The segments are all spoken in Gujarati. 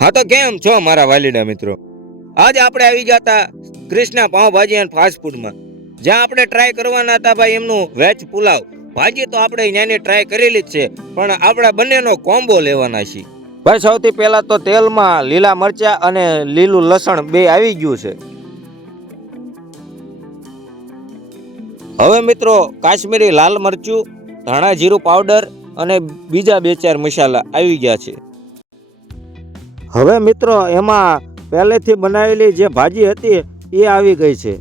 હા તો કેમ છો મારા વાલીડા મિત્રો? આજે આપણે આવી ગયા હતા કૃષ્ણા પાવભાજી એન્ડ ફાસ્ટફૂડમાં જ્યાં આપણે ટ્રાય કરવાના હતા ભાઈ એમનું વેજ પુલાવ. ભાજી તો આપણે ત્યાંની ટ્રાય કરેલી જ છે, પણ આપણા બંનેનો કોમ્બો લેવાના છે ભાઈ સૌથી પહેલાં તો તેલમાં લીલા મરચા અને લીલું લસણ બે આવી ગયું છે. હવે મિત્રો કાશ્મીરી લાલ મરચું, ધાણા જીરું પાવડર અને બીજા બે ચાર મસાલા આવી ગયા છે. હવે મિત્રો, એમાં પહેલેથી બનાવેલી જે ભાજી હતી, એ આવી ગઈ છે.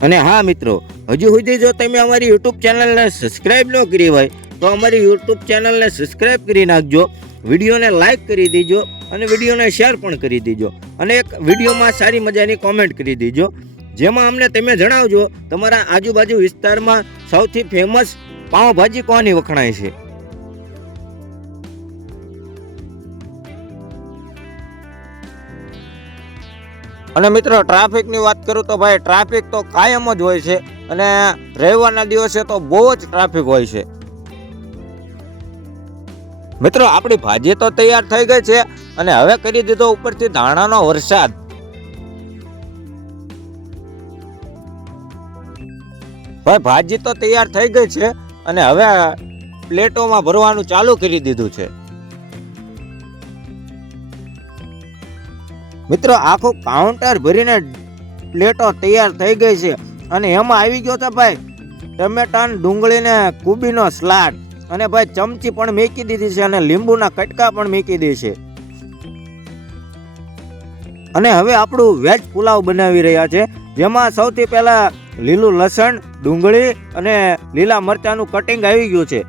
અને હા મિત્રો, હજુ સુધી જો તમે અમારી યુટ્યુબ ચેનલને સબસ્ક્રાઇબ ન કરી હોય, તો અમારી યુટ્યુબ ચેનલને સબસ્ક્રાઇબ કરી નાખજો, વિડીયોને લાઈક કરી દેજો, અને વિડીયોને શેર પણ કરી દેજો, અને એક વિડીયોમાં સારી મજાની કોમેન્ટ કરી દેજો. જેમાં અમને તમે જણાવજો, તમારા આજુબાજુ વિસ્તારમાં સૌથી ફેમસ પાવભાજી કોની વખણાય છે? અને મિત્રો, ટ્રાફિકની વાત કરું તો ભાઈ, ટ્રાફિક તો કાયમ જ હોય છે અને રવિવારના દિવસે તો બહુ જ ટ્રાફિક હોય છે. મિત્રો, આપણી ભાજી તો તૈયાર થઈ ગઈ છે અને હવે કરી દીધો ઉપરથી ધાણાનો વરસાદ. ભાઈ, ભાજી તો તૈયાર થઈ ગઈ છે અને હવે પ્લેટોમાં ભરવાનું ચાલુ કરી દીધું છે. મિત્રો, આખું કાઉન્ટર ભરીને પ્લેટો તૈયાર થઈ ગઈ છે અને એમાં આવી ગયો છે ભાઈ, ટમેટાની ડુંગળીને કુબીનો સ્લાડ અને ભાઈ, ચમચી પણ મેકી દીધી છે અને લીંબુના કટકા પણ મેકી દે છે. અને હવે આપણું વેજ પુલાવ બનાવી રહ્યા છે, જેમાં સૌથી પહેલા લીલું લસણ, ડુંગળી અને લીલા મરચાનું કટિંગ આવી ગયું છે.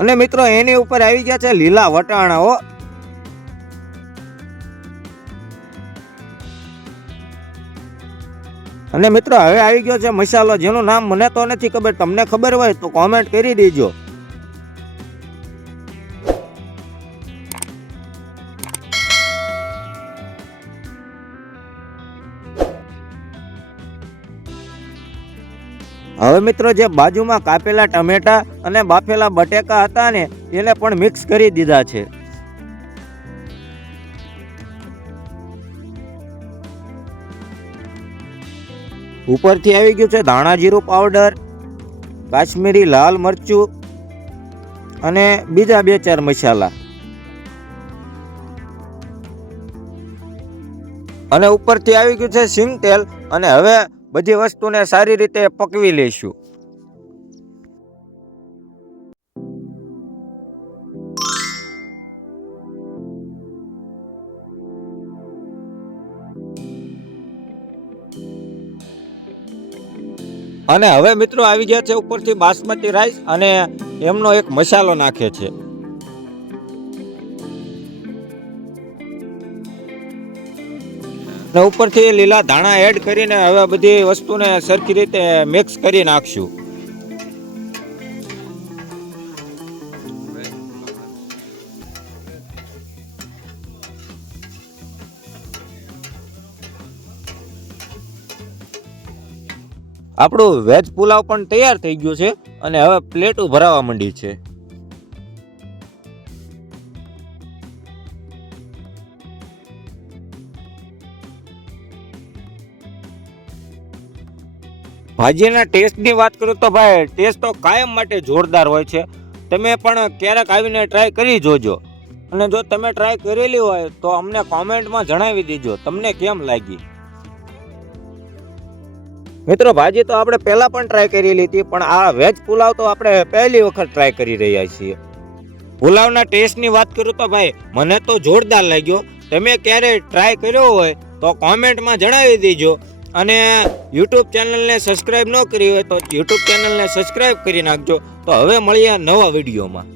અને મિત્રો એની ઉપર આવી ગયા છે લીલા વટાણાઓ. અને મિત્રો હવે આવી ગયો છે મસાલો જેનું નામ મને તો નથી ખબર, તમને ખબર હોય તો કોમેન્ટ કરી દેજો. હવે મિત્રો જે બાજુમાં કાપેલા ટમેટા અને બાફેલા બટેકા હતા ને, એને પણ મિક્સ કરી દીધા છે. ઉપરથી આવી ગયું છે ધાણા જીરું પાવડર કાશ્મીરી લાલ મરચું અને બીજા બે ચાર મસાલા. અને ઉપરથી આવી ગયું છે સિંગ તેલ અને હવે બધી વસ્તુને સારી રીતે પકવી લઈશું. અને હવે મિત્રો આવી ગયા છે ઉપરથી બાસમતી રાઈસ અને એમનો એક મસાલો નાખે છે. અને ઉપરથી લીલા ધાણા એડ કરીને હવે બધી વસ્તુને સરખી રીતે મિક્સ કરી નાખશું. આપણું વેજ પુલાવ પણ તૈયાર થઈ ગયું છે અને હવે પ્લેટો ભરાવા માંડી છે. ભાજીના ટેસ્ટની વાત કરું તો ભાઈ, ટેસ્ટ તો કાયમ માટે જોરદાર હોય છે. તમે પણ ક્યારેક આવીને ટ્રાય કરી જોજો. અને જો તમે ટ્રાય કરેલી હોય તો અમને કોમેન્ટમાં જણાવી દેજો, તમને કેમ લાગી? મિત્રો, ભાજી તો આપણે પહેલાં પણ ટ્રાય કરેલી હતી, પણ આ વેજ પુલાવ તો આપણે પહેલી વખત ટ્રાય કરી રહ્યા છીએ. પુલાવના ટેસ્ટની વાત કરું તો ભાઈ, મને તો જોરદાર લાગ્યો. તમે ક્યારે ટ્રાય કર્યો હોય તો કોમેન્ટમાં જણાવી દેજો. અને યુટ્યુબ ચેનલને સબસ્ક્રાઇબ ન કરી હોય તો યુટ્યુબ ચેનલને સબસ્ક્રાઇબ કરી નાખજો. તો હવે મળીએ નવા વિડીયોમાં.